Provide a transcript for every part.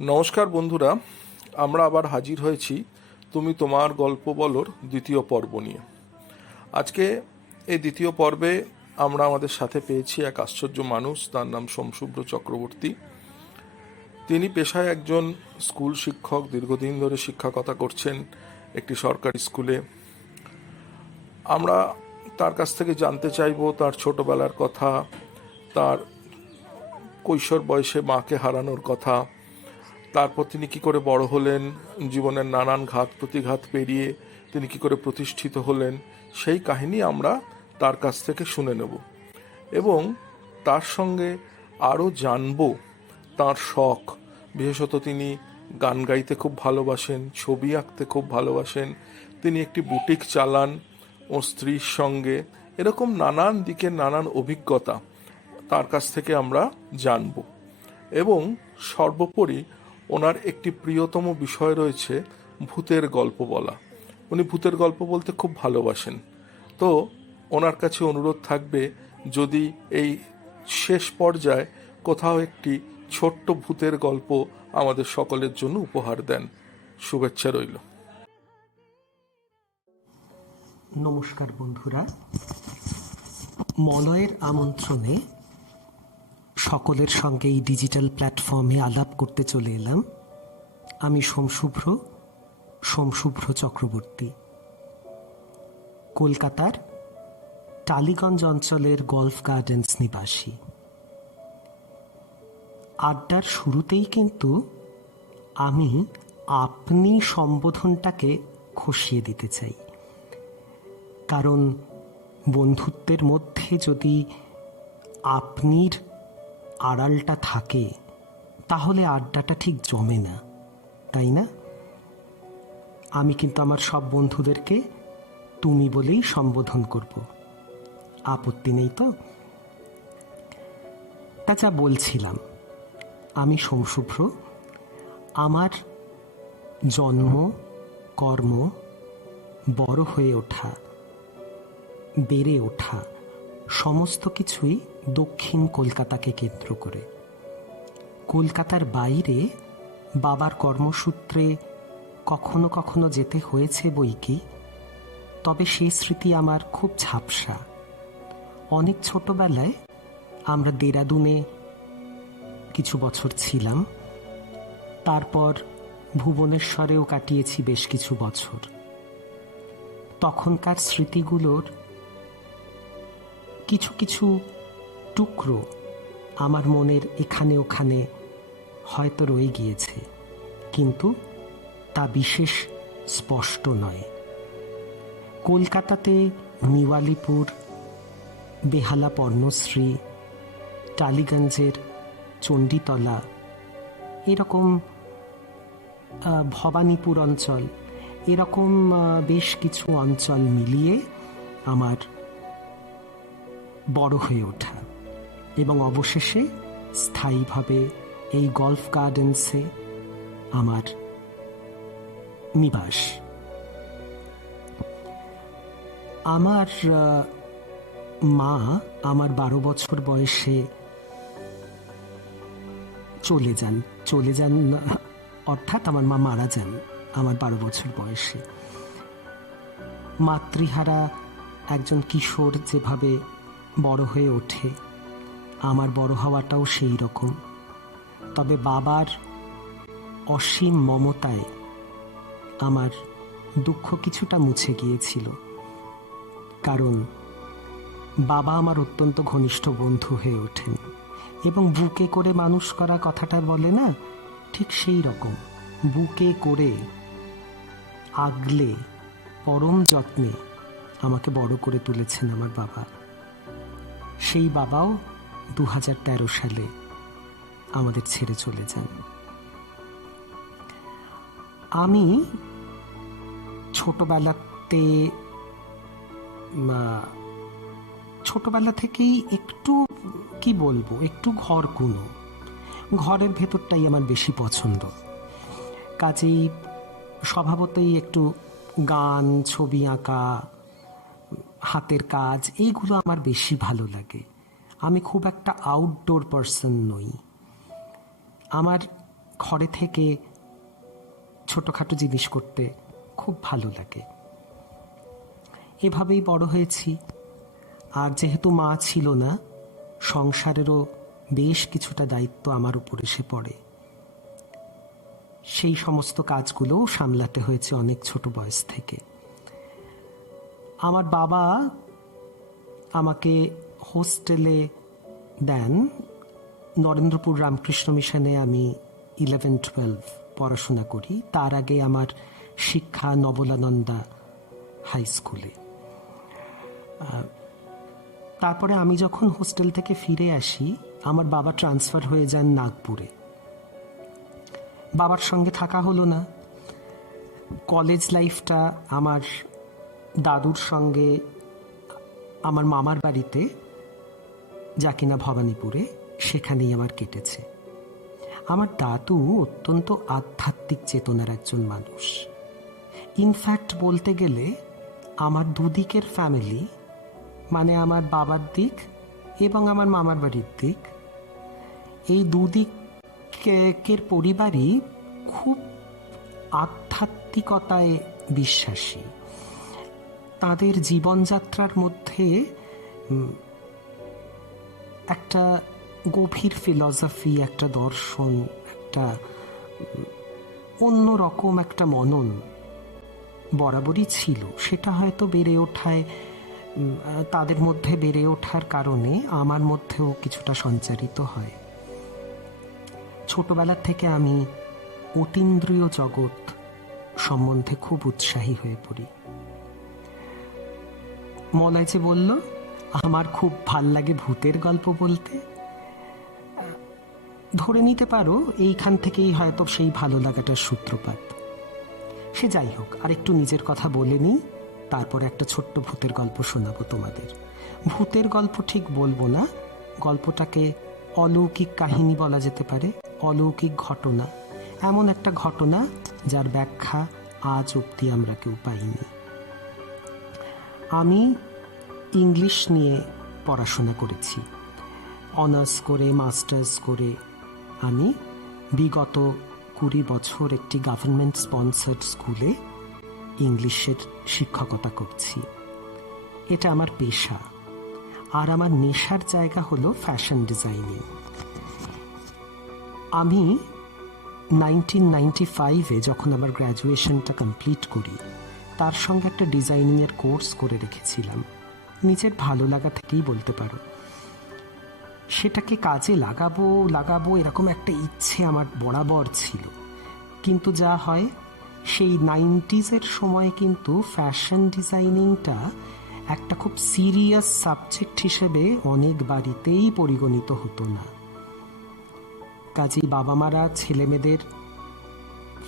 নমস্কার বন্ধুরা, আমরা আবার হাজির হয়েছি তুমি তোমার গল্প বলোর দ্বিতীয় পর্ব নিয়ে। আজকে এই দ্বিতীয় পর্বে আমরা আমাদের সাথে পেয়েছি এক আশ্চর্য মানুষ, তার নাম সোমশুভ্র চক্রবর্তী। তিনি পেশায় একজন স্কুল শিক্ষক, দীর্ঘদিন ধরে শিক্ষকতা করছেন একটি সরকারি স্কুলে। আমরা তার কাছ থেকে জানতে চাইব তার ছোটবেলার কথা, তার কৈশোর বয়সে মাকে হারানোর কথা, তারপর তিনি কি করে বড় হলেন, জীবনের নানান ঘাত প্রতিঘাত পেরিয়ে তিনি কি করে প্রতিষ্ঠিত হলেন, সেই কাহিনী আমরা তার কাছ থেকে শুনে নেব এবং তার সঙ্গে আরও জানব তার শখ। বিশেষত তিনি গান গাইতে খুব ভালোবাসেন, ছবি আঁকতে খুব ভালোবাসেন, তিনি একটি বুটিক চালান ও স্ত্রীর সঙ্গে। এরকম নানান দিকের নানান অভিজ্ঞতা তার কাছ থেকে আমরা জানব এবং সর্বোপরি ওনার একটি প্রিয়তম বিষয় রয়েছে ভূতের গল্প বলা। উনি ভূতের গল্প বলতে খুব ভালোবাসেন। তো ওনার কাছে অনুরোধ থাকবে, যদি এই শেষ পর্যায়ে কোথাও একটি ছোট্ট ভূতের গল্প আমাদের সকলের জন্য উপহার দেন। শুভেচ্ছা রইল। নমস্কার বন্ধুরা, মলয়ের আমন্ত্রণে সকলের সঙ্গে এই ডিজিটাল প্ল্যাটফর্মে আলাপ করতে চলে এলাম। আমি সোমশুভ্র চক্রবর্তী, কলকাতার টালিগঞ্জ অঞ্চলের গলফ গার্ডেন্স নিবাসী। আড্ডার শুরুতেই কিন্তু আমি আপনি সম্বোধনটাকে খসিয়ে দিতে চাই, কারণ বন্ধুত্বের মধ্যে যদি আপনির আড়ালটা থাকে তাহলে আড্ডাটা ঠিক জমে না, তাই না? আমি কিন্তু আমার সব বন্ধুদেরকে তুমি বলেই সম্বোধন করব, আপত্তি নেই তো? তা যা বলছিলাম, আমি সোমশুভ্র। আমার জন্ম, কর্ম, বড় হয়ে ওঠা, বেড়ে ওঠা সমস্ত কিছুই দক্ষিণ কলকাতাকে কেন্দ্র করে। কলকাতার বাইরে বাবার কর্মসূত্রে কখনো কখনো যেতে হয়েছে বইকি, তবে সেই স্মৃতি আমার খুব ঝাপসা। অনেক ছোটবেলায় আমরা দেরাদুনে কিছু বছর ছিলাম, তারপর ভুবনেশ্বরেও কাটিয়েছি বেশ কিছু বছর। তখনকার স্মৃতিগুলোর কিছু কিছু টুকরো আমার মনের এখানে ওখানে হয়তো রয়ে গিয়েছে, কিন্তু তা বিশেষ স্পষ্ট নয়। কলকাতাতে নিওয়ালিপুর, বেহালা পর্ণশ্রী, টালিগঞ্জের চণ্ডীতলা, এরকম ভবানীপুর অঞ্চল, এরকম বেশ কিছু অঞ্চল মিলিয়ে আমার বড় হয়ে ওঠা এবং অবশেষে স্থায়ীভাবে এই গলফ গার্ডেন্সে আমার নিবাস। আমার মা আমার 12 বছর বয়সে চলে যান অর্থাৎ আমার মা মারা যান আমার 12 বছর বয়সে। মাতৃহারা একজন কিশোর যেভাবে বড় হয়ে ওঠে, আমার বড় হওয়াটাও সেই রকম। তবে বাবার অসীম মমতায় আমার দুঃখ কিছুটা মুছে গিয়েছিল, কারণ বাবা আমার অত্যন্ত ঘনিষ্ঠ বন্ধু হয়ে ওঠেন এবং বুকে করে মানুষ করা কথাটা বলে না, ঠিক সেই রকম বুকে করে আগলে পরম যত্নে আমাকে বড় করে তুলেছেন আমার বাবা। সেই বাবাও 2013 সালে আমাদের ছেড়ে চলে যান। আমি ছোটবেলা থেকেই একটু কি বলবো, একটু ঘরের ভেতরটাই আমার বেশি পছন্দ। কাজেই স্বভাবতই একটু গান, ছবি আঁকা, হাতের কাজ, এইগুলো আমার বেশি ভালো লাগে। আমি খুব একটা আউটডোর পারসন নই। আমার ঘরে থেকে ছোটখাটো জিনিস করতে খুব ভালো লাগে। এভাবেই বড় হয়েছি। আর যেহেতু মা ছিল না, সংসারেরও বেশ কিছুটা দায়িত্ব আমার উপর এসে পড়ে। সেই সমস্ত কাজগুলো সামলাতে হয়েছে অনেক ছোট বয়স থেকে। আমার বাবা আমাকে হোস্টেলে দেন। নরেন্দ্রপুর রামকৃষ্ণ মিশনে আমি 11-12 পড়াশোনা করি। তার আগে আমার শিক্ষা নবলানন্দা হাই স্কুলে। তারপরে আমি যখন হোস্টেল থেকে ফিরে আসি, আমার বাবা ট্রান্সফার হয়ে যান নাগপুরে। বাবার সঙ্গে থাকা হলো না। কলেজ লাইফটা আমার দাদুর সঙ্গে আমার মামার বাড়িতে, যা কিনা ভবানীপুরে, সেখানেই আমার কেটেছে। আমার দাদু অত্যন্ত আধ্যাত্মিক চেতনার একজন মানুষ। ইনফ্যাক্ট বলতে গেলে আমার দুদিকের ফ্যামিলি, মানে আমার বাবার দিক এবং আমার মামার বাড়ির দিক, এই দুদিকের পরিবারই খুব আধ্যাত্মিকতায় বিশ্বাসী। তাদের জীবনযাত্রার মধ্যে একটা গভীর ফিলসফি, একটা দর্শন, একটা অন্যরকম একটা মনন বরাবরই ছিল। সেটা হয়তো বেড়ে ওঠায়, তাদের মধ্যে বেড়ে ওঠার কারণে আমার মধ্যেও কিছুটা সঞ্চারিত হয়। ছোটবেলা থেকে আমি অতীন্দ্রিয় জগৎ সম্বন্ধে খুব উৎসাহী হয়ে পড়ি। মলয় যে বলল আমার খুব ভাল লাগে ভূতের গল্প বলতে, ধরে নিতে পারো এইখান থেকেই হয়তো সেই ভালো লাগাটার সূত্রপাত। সে যাই হোক, আর একটু নিজের কথা বলে নিই, তারপরে একটা ছোট্ট ভূতের গল্প শোনাবো তোমাদের। ভূতের গল্প ঠিক বলবো না, গল্পটাকে অলৌকিক কাহিনী বলা যেতে পারে, অলৌকিক ঘটনা, এমন একটা ঘটনা যার ব্যাখ্যা আজ অবধি আমরা কেউ পাইনি। আমি ইংলিশ নিয়ে পড়াশোনা করেছি। অনার্স করে, মাস্টার্স করে আমি বিগত 20 বছর একটি গভর্নমেন্ট স্পন্সার্ড স্কুলে ইংলিশের শিক্ষকতা করছি। এটা আমার পেশা। আর আমার নেশার জায়গা হলো ফ্যাশন ডিজাইনিং। আমি 1995-এ যখন আমার গ্র্যাজুয়েশনটা কমপ্লিট করি, তার সঙ্গে একটা ডিজাইনিংয়ের কোর্স করে রেখেছিলাম। নিজের ভালো লাগা থেকেই বলতে পারো। সেটাকে কাজে লাগাবো এরকম একটা ইচ্ছে আমার বরাবর ছিল। কিন্তু যা হয়, সেই 90s-এর সময় কিন্তু ফ্যাশন ডিজাইনিংটা একটা খুব সিরিয়াস সাবজেক্ট হিসেবে অনেক বাড়িতেই পরিগণিত হতো না। কাজেই বাবা মারা ছেলেমেয়েদের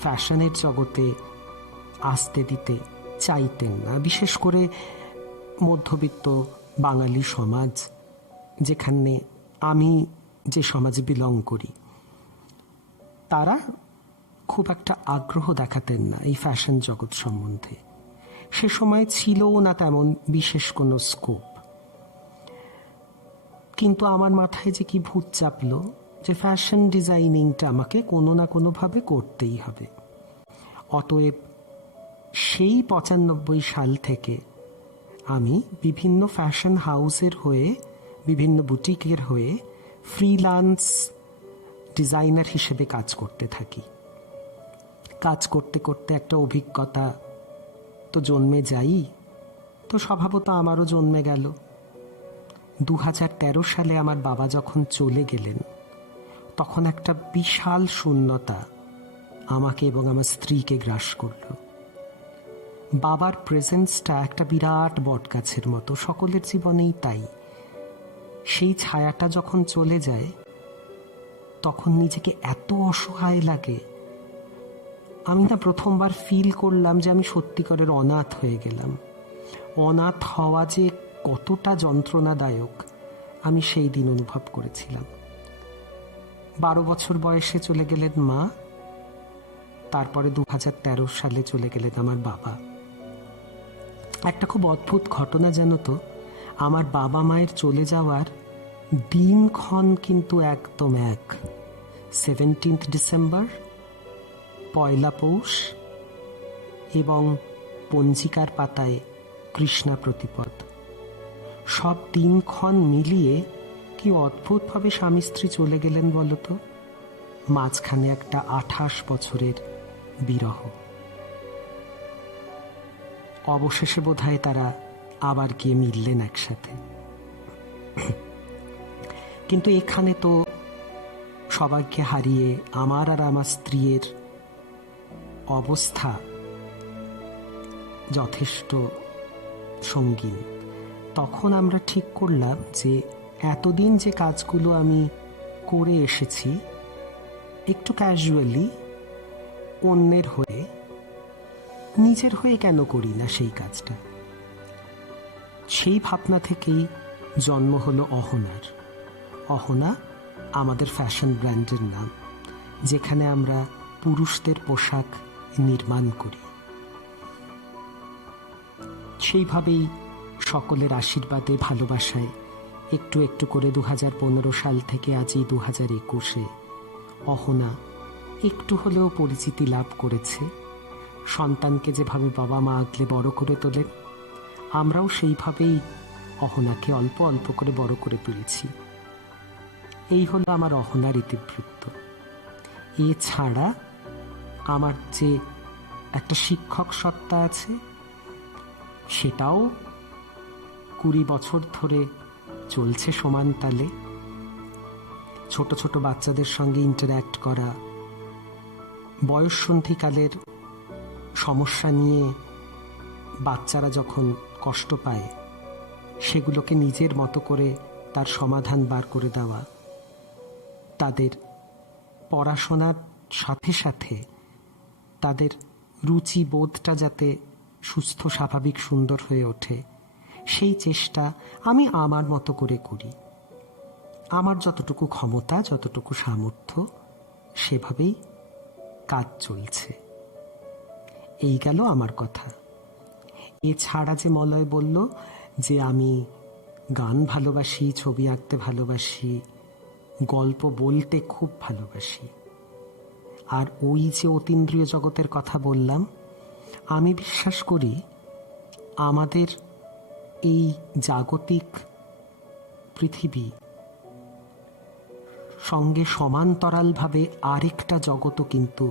ফ্যাশনের জগতে আসতে দিতে চাইতেন না, বিশেষ করে মধ্যবিত্ত বাঙালি সমাজ, যেখানে আমি যে সমাজে বিলং করি, তারা খুব একটা আগ্রহ দেখাতেন না এই ফ্যাশন জগৎ সম্বন্ধে। সে সময় ছিলও না তেমন বিশেষ কোনো স্কোপ। কিন্তু আমার মাথায় যে কি ভূত চাপলো যে ফ্যাশন ডিজাইনিংটা আমাকে কোনো না কোনোভাবে করতেই হবে। অতএব সেই 95 সাল থেকে আমি বিভিন্ন ফ্যাশন হাউসের হয়ে, বিভিন্ন বুটিকের হয়ে ফ্রিল্যান্স ডিজাইনার হিসেবে কাজ করতে থাকি। কাজ করতে করতে একটা অভিজ্ঞতা তো জন্মে যাই, তো স্বভাবত আমারও জন্মে গেল। 2013 সালে আমার বাবা যখন চলে গেলেন, তখন একটা বিশাল শূন্যতা আমাকে এবং আমার স্ত্রীকে গ্রাস করল। বাবার প্রেজেন্সটা একটা বিরাট বটগাছের মতো, সকলের জীবনেই তাই। সেই ছায়াটা যখন চলে যায়, তখন নিজেকে এত অসহায় লাগে। আমি না প্রথমবার ফিল করলাম যে আমি সত্যিকারের অনাথ হয়ে গেলাম। অনাথ হওয়া যে কতটা যন্ত্রণাদায়ক আমি সেই দিন অনুভব করেছিলাম। 12 বছর বয়সে চলে গেলেন মা, তারপরে 2013 সালে চলে গেলেন আমার বাবা। একটা খুব অদ্ভুত ঘটনা জানো তো, আমার বাবা মায়ের চলে যাওয়ার দিনক্ষণ কিন্তু একদম এক। ডিসেম্বর, পয়লা পৌষ এবং পঞ্জিকার পাতায় কৃষ্ণা প্রতিপদ। সব দিনক্ষণ মিলিয়ে কি অদ্ভুতভাবে স্বামী স্ত্রী চলে গেলেন বলতো। মাঝখানে একটা 28 বছরের বিরহ। অবশেষে বোধহয় তারা আবার গিয়ে মিললেন একসাথে। কিন্তু এখানে তো সবাইকে হারিয়ে আমার আর আমার স্ত্রীর অবস্থা যথেষ্ট সঙ্গীন। তখন আমরা ঠিক করলাম যে এতদিন যে কাজগুলো আমি করে এসেছি একটু ক্যাজুয়ালি অন্যের হয়ে, নিজের হয়ে কেন করি না সেই কাজটা। সেই ভাবনা থেকেই জন্ম হলো অহনার। অহনা আমাদের ফ্যাশন ব্র্যান্ডের নাম, যেখানে আমরা পুরুষদের পোশাক নির্মাণ করি। সেইভাবেই সকলের আশীর্বাদে, ভালোবাসায় একটু একটু করে 2015 সাল থেকে আজ এই 2021-এ অহনা একটু হলেও পরিচিতি লাভ করেছে। সন্তানকে যেভাবে বাবা মা আগলে বড় করে তোলেন, আমরাও সেইভাবেই অহনাকে অল্প অল্প করে বড় করে তুলছি। এই হলো আমার অহনার ইতিবৃত্ত। এছাড়া আমার যে একটা শিক্ষক সত্তা আছে, সেটাও 20 বছর ধরে চলছে সমান তালে। ছোট ছোট বাচ্চাদের সঙ্গে ইন্টারঅ্যাক্ট করা, বয়ঃসন্ধিকালের সমস্যা নিয়ে বাচ্চারা যখন কষ্ট পায় সেগুলোকে নিজের মতো করে তার সমাধান বার করে দেওয়া, তাদের পড়াশোনার সাথে সাথে তাদের রুচি বোধটা যাতে সুস্থ, স্বাভাবিক, সুন্দর হয়ে ওঠে, সেই চেষ্টা আমি আমার মতো করে করি। আমার যতটুকু ক্ষমতা, যতটুকু সামর্থ্য, সেভাবেই কাজ চলছে। এই গেল আমার কথা। এছাড়া যে মলয় বলল যে আমি গান ভালোবাসি, ছবি আঁকতে ভালোবাসি, গল্প বলতে খুব ভালোবাসি, আর ওই যে অতীন্দ্রিয় জগতের কথা বললাম, আমি বিশ্বাস করি আমাদের এই জাগতিক পৃথিবী সঙ্গে সমান্তরালভাবে আরেকটা জগৎও কিন্তু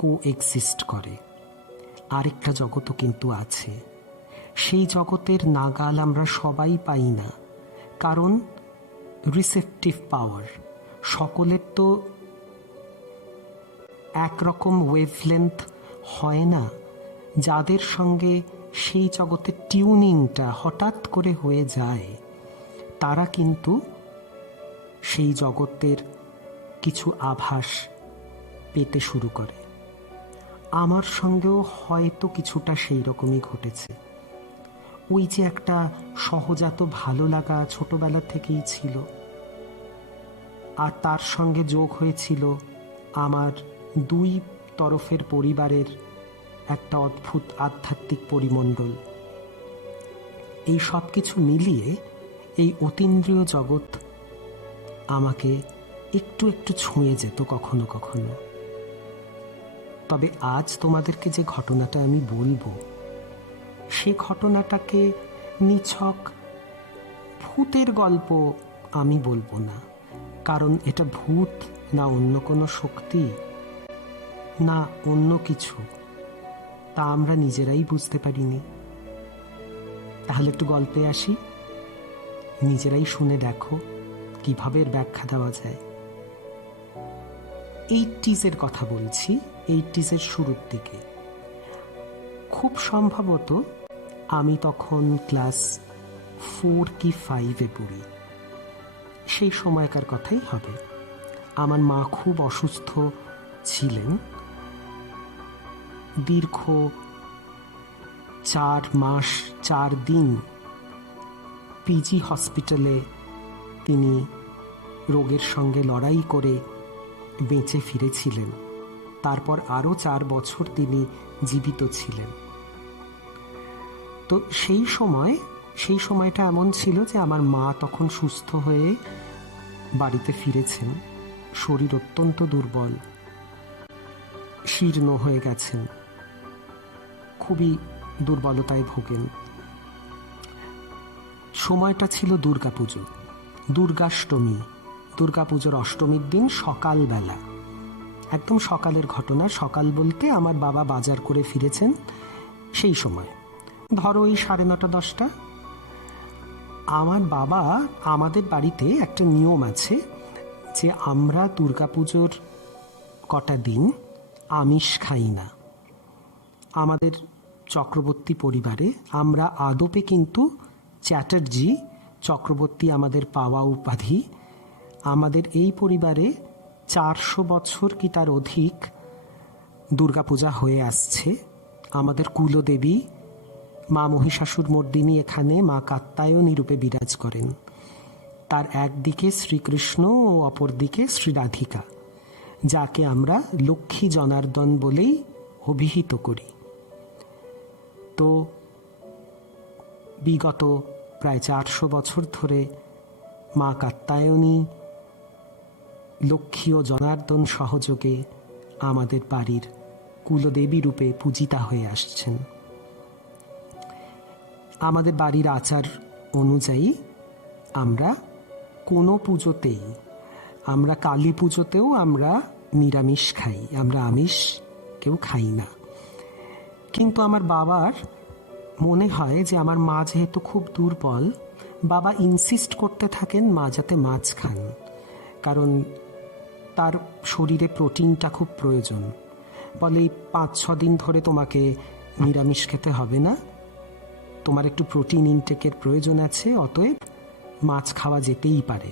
কোএক্সিস্ট করে, আরেকটা জগৎও কিন্তু আছে। সেই জগতের নাগাল আমরা সবাই পাই না, কারণ রিসেপটিভ পাওয়ার সকলের তো একরকম ওয়েভলেন্থ হয় না। যাদের সঙ্গে সেই জগতের টিউনিংটা হঠাৎ করে হয়ে যায়, তারা কিন্তু সেই জগতের কিছু আভাস পেতে শুরু করে। আমার সঙ্গেও হয়তো কিছুটা সেই রকমই ঘটেছে। ওই যে একটা সহজাত ভালো লাগা ছোটবেলা থেকেই ছিল, আর তার সঙ্গে যোগ হয়েছিল আমার দুই তরফের পরিবারের একটা অদ্ভুত আধ্যাত্মিক পরিমণ্ডল। এই সব কিছু মিলিয়ে এই অতীন্দ্রিয় জগৎ আমাকে একটু একটু ছুঁয়ে যেত কখনো কখনো। তবে আজ তোমাদেরকে যে ঘটনাটা আমি বলবো, সে ঘটনাটাকে নিছক ভূতের গল্প আমি বলবো না, কারণ এটা ভূত না অন্য কোনো শক্তি না অন্য কিছু, তা আমরা নিজেরাই বুঝতে পারিনি। তাহলে একটু গল্পে আসি, নিজেরাই শুনে দেখো কিভাবে এর ব্যাখ্যা দেওয়া যায়। 80s কথা বলছি, 80s শুরুর দিকে। খুব সম্ভবত আমি তখন ক্লাস 4 কি 5-এ পড়ি, সেই সময়কার কথাই হবে। আমার মা খুব অসুস্থ ছিলেন। দীর্ঘ 4 মাস 4 দিন পিজি হসপিটালে তিনি রোগের সঙ্গে লড়াই করে বেঁচে ফিরেছিলেন। তারপর আরও 4 বছর তিনি জীবিত ছিলেন। তো সেই সময়টা এমন ছিল যে আমার মা তখন সুস্থ হয়ে বাড়িতে ফিরেছেন, শরীর অত্যন্ত দুর্বল, শীর্ণ হয়ে গেছেন, খুবই দুর্বলতায় ভোগেন। সময়টা ছিল দুর্গাপুজো, দুর্গাষ্টমী, দুর্গাপুজোর অষ্টমীর দিন সকালবেলা, একদম সকালের ঘটনা। সকাল বলতে আমার বাবা বাজার করে ফিরেছেন সেই সময়, ধরো এই 9:30 10টা। আমার বাবা, আমাদের বাড়িতে একটা নিয়ম আছে যে আমরা দুর্গাপুজোর কটা দিন আমিষ খাই না। আমাদের চক্রবর্তী পরিবারে আমরা আদপে কিন্তু চ্যাটার্জি, চক্রবর্তী আমাদের পাওয়া উপাধি। আমাদের এই পরিবারে 400 বছর কি তার অধিক দুর্গাপূজা হয়ে আসছে। আমাদের কুলদেবী মা মহিষাসুর মর্দিনী এখানে মা কাত্যায়নী রূপে বিরাজ করেন। তার একদিকে শ্রীকৃষ্ণ ও অপরদিকে শ্রী রাধিকা, যাকে আমরা লক্ষ্মী জনার্দন বলেই অভিহিত করি। তো বিগত প্রায় 400 বছর ধরে মা কাত্যায়নী লক্ষ্মী ও জনার্দন সহযোগে আমাদের বাড়ির কুলদেবী রূপে পূজিতা হয়ে আসছেন। আমাদের বাড়ির আচার অনুযায়ী আমরা কোনো পুজোতেই, আমরা কালী পুজোতেও আমরা নিরামিষ খাই, আমরা আমিষ কেউ খাই না। কিন্তু আমার বাবার মনে হয় যে আমার মা যেহেতু খুব দুর্বল, বাবা ইনসিস্ট করতে থাকেন মা যাতে মাছ খান, কারণ তার শরীরে প্রোটিনটা খুব প্রয়োজন। বলে 5-6 দিন ধরে তোমাকে নিরামিষ খেতে হবে না, তোমার একটু প্রোটিন ইনটেকের প্রয়োজন আছে, অতএব মাছ খাওয়া যেতেই পারে।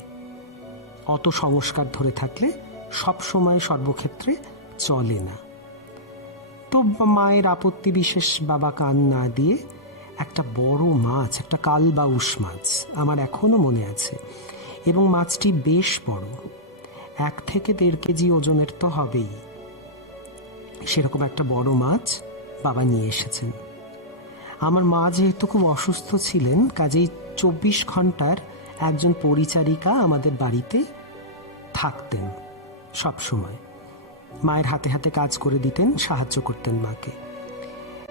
অত সংস্কার ধরে থাকলে সব সময় সর্বক্ষেত্রে চলে না। তো মায়ের আপত্তি বিশেষ বাবা কান না দিয়ে একটা বড় মাছ, একটা কালবাউস মাছ, আমার এখনো মনে আছে, এবং মাছটি বেশ বড়, 1 থেকে 1.5 কেজি ওজনের তো হবেই, সেরকম একটা বড় মাছ বাবা নিয়ে এসেছেন। আমার মা যেহেতু খুব অসুস্থ ছিলেন, কাজেই 24 ঘন্টার একজন পরিচারিকা আমাদের বাড়িতে থাকতেন সব সময়, মায়ের হাতে হাতে কাজ করে দিতেন, সাহায্য করতেন মাকে।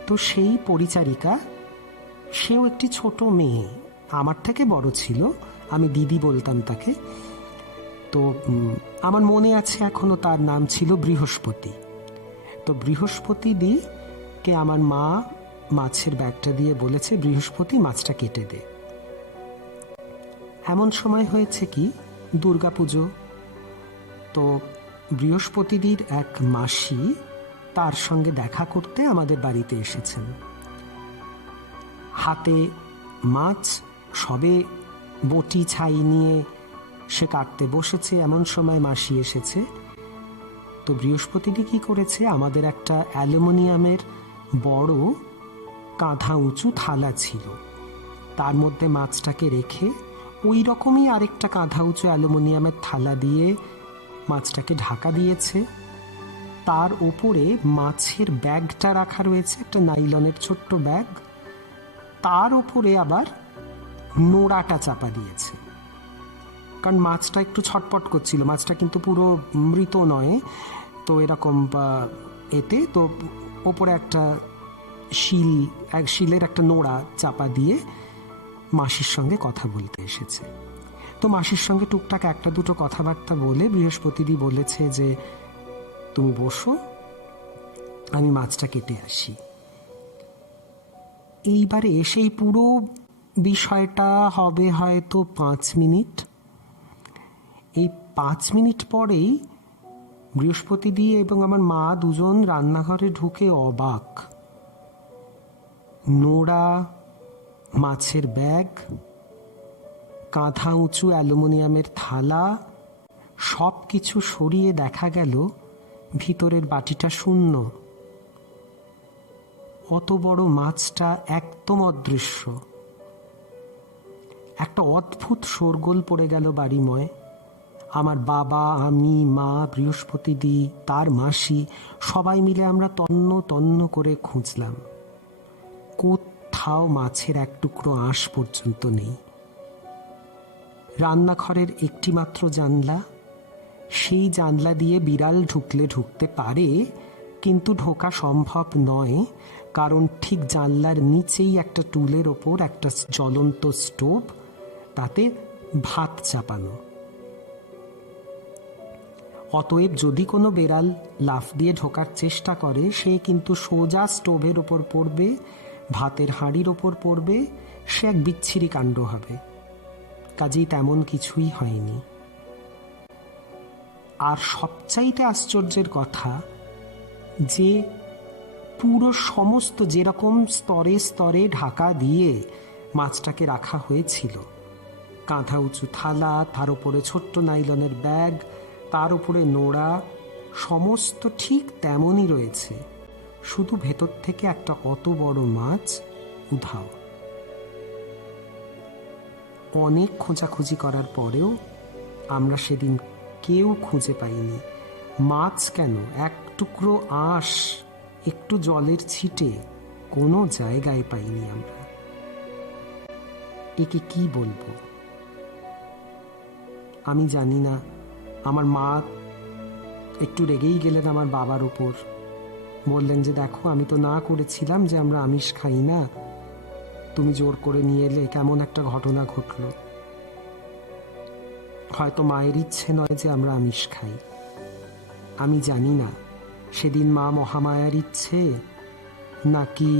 তো সেই পরিচারিকা, সেও একটি ছোট মেয়ে, আমার থেকে বড় ছিল, আমি দিদি বলতাম তাকে। তো আমার মনে আছে এখনো, তার নাম ছিল বৃহস্পতি। তো বৃহস্পতি দিকে আমার মা মাছের ব্যাগটা দিয়ে বলেছে, বৃহস্পতি মাছটা কেটে দে। এমন সময় হয়েছে কি দুর্গাপুজো, তো বৃহস্পতিদির এক মাসি তার সঙ্গে দেখা করতে আমাদের বাড়িতে এসেছেন। হাতে মাছ, সবে বটি ছাই নিয়ে সে কাটতে বসেছে, এমন সময় মাসি এসেছে। তো বৃহস্পতিদি কি করেছে, আমাদের একটা অ্যালুমিনিয়ামের বড় কাঁধা উঁচু থালা ছিল, তার মধ্যে মাছটাকে রেখে ওই রকমই আরেকটা কাঁধা উঁচু অ্যালুমিনিয়ামের থালা দিয়ে মাছটাকে ঢাকা দিয়েছে। তার ওপরে মাছের ব্যাগটা রাখা রয়েছে, একটা নাইলনের ছোট্ট ব্যাগ, তার ওপরে আবার নোড়াটা চাপা দিয়েছে, কারণ মাছটা একটু ছটপট করছিল, মাছটা কিন্তু পুরো মৃত নয়, তো এরকম এতে তো ওপরে একটা শিলের একটা নোড়া চাপা দিয়ে মাসির সঙ্গে কথা বলতে এসেছে। তো মাসির সঙ্গে টুকটাক 1-2 কথাবার্তা বলে বৃহস্পতিদি বলেছে যে তুমি বসো, আমি মাছটা কেটে আসি। এইবারে এসেই পুরো বিষয়টা হবে হয়তো 5 মিনিট। এই 5 মিনিট পরেই বৃহস্পতিদি এবং আমার মা দুজন রান্নাঘরে ঢুকে অবাক। নোড়া, মাছের ব্যাগ, কাঁধা উঁচু অ্যালুমিনিয়ামের থালা, সব কিছু সরিয়ে দেখা গেল ভিতরের বাটিটা শূন্য। অত বড় মাছটা একদম অদৃশ্য। একটা অদ্ভুত শোরগোল পড়ে গেল বাড়িময়। আমার বাবা, আমি, মা, বৃহস্পতিদি, তার মাসি, সবাই মিলে আমরা তন্ন তন্ন করে খুঁজলাম। কোথাও মাছের এক টুকরো আঁশ পর্যন্ত নেই। রান্নাঘরের একটি মাত্র জানলা, সেই জানলা দিয়ে বিড়াল ঢুকলে ঢুকতে পারে, কিন্তু ঢোকা সম্ভব নয়, কারণ ঠিক জানলার নিচেই একটা টুলের ওপর একটা জ্বলন্ত স্টোভ, তাতে ভাত চাপানো। অতএব যদি কোনো বেড়াল লাফ দিয়ে ঢোকার চেষ্টা করে, সে কিন্তু সোজা স্টোভের ওপর পড়বে, ভাতের হাঁড়ির ওপর পড়বে, সে এক বিচ্ছিরি কাণ্ড হবে। কাজেই তেমন কিছুই হয়নি। আর সবচাইতে আশ্চর্যের কথা যে পুরো সমস্ত যেরকম স্তরে স্তরে ঢাকা দিয়ে মাছটাকে রাখা হয়েছিল, কাঁধা উঁচু থালা, তার উপরে ছোট্ট নাইলনের ব্যাগ, তার উপরে নোড়া, সমস্ত ঠিক তেমনই রয়েছে, শুধু ভেতর থেকে একটা অত বড় মাছ উধাও। অনেক খোঁজাখুঁজি করার পরেও আমরা সেদিন কেউ খুঁজে পাইনি। মাছ কেন, এক টুকরো আঁশ, একটু জলের ছিটে কোনো জায়গায় পাইনি আমরা। একে কি বলবো আমি জানি না। আমার মা একটু রেগেই গেলেন আমার বাবার উপর, বললেন যে দেখো, আমি তো না করেছিলাম যে আমরা আমিষ খাই না, তুমি জোর করে নিয়ে এলে, কেমন একটা ঘটনা ঘটলো। হয়তো মায়ের ইচ্ছে নয় যে আমরা আমিষ খাই, আমি জানি না সেদিন মা মহামায়ার ইচ্ছে নাকি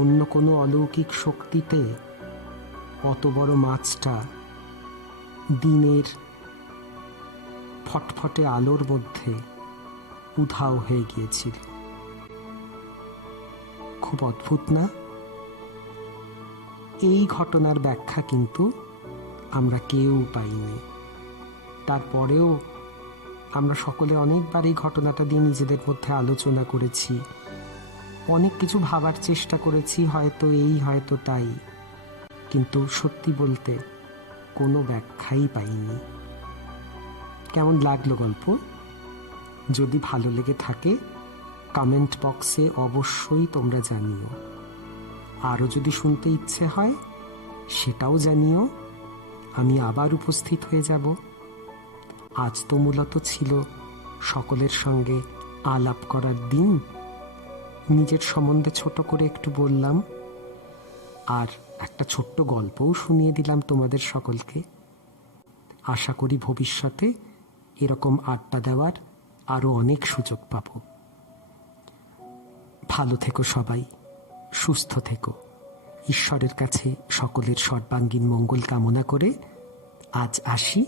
অন্য কোনো অলৌকিক শক্তিতে অত বড় মাছটা দিনের ফটফটে আলোর মধ্যে উধাও হয়ে গিয়েছিল। খুব অদ্ভুত না? এই ঘটনার ব্যাখ্যা কিন্তু আমরা কেউ পাইনি। তারপরেও আমরা সকলে অনেকবার এই ঘটনাটা দিয়ে নিজেদের মধ্যে আলোচনা করেছি, অনেক কিছু ভাবার চেষ্টা করেছি, হয়তো এই হয়তো তাই, কিন্তু সত্যি বলতে কোনো ব্যাখ্যাই পাইনি। কেমন লাগলো গল্প? যদি ভালো লেগে থাকে কমেন্ট বক্সে অবশ্যই তোমরা জানিও। আরও যদি শুনতে ইচ্ছে হয় সেটাও জানিও, আমি আবার উপস্থিত হয়ে যাব। আজ তো মূলত ছিল সকলের সঙ্গে আলাপ করার দিন, নিজের সম্বন্ধে ছোট করে একটু বললাম, আর একটা ছোট্ট গল্পও শুনিয়ে দিলাম তোমাদের সকলকে। আশা করি ভবিষ্যতে এরকম আড্ডা দেওয়ার আরও অনেক সুযোগ পাব। ভালো থেকো সবাই, সুস্থ থেকো। ঈশ্বরের কাছে সকলের সর্বাঙ্গীন মঙ্গল কামনা করে আজ আসি।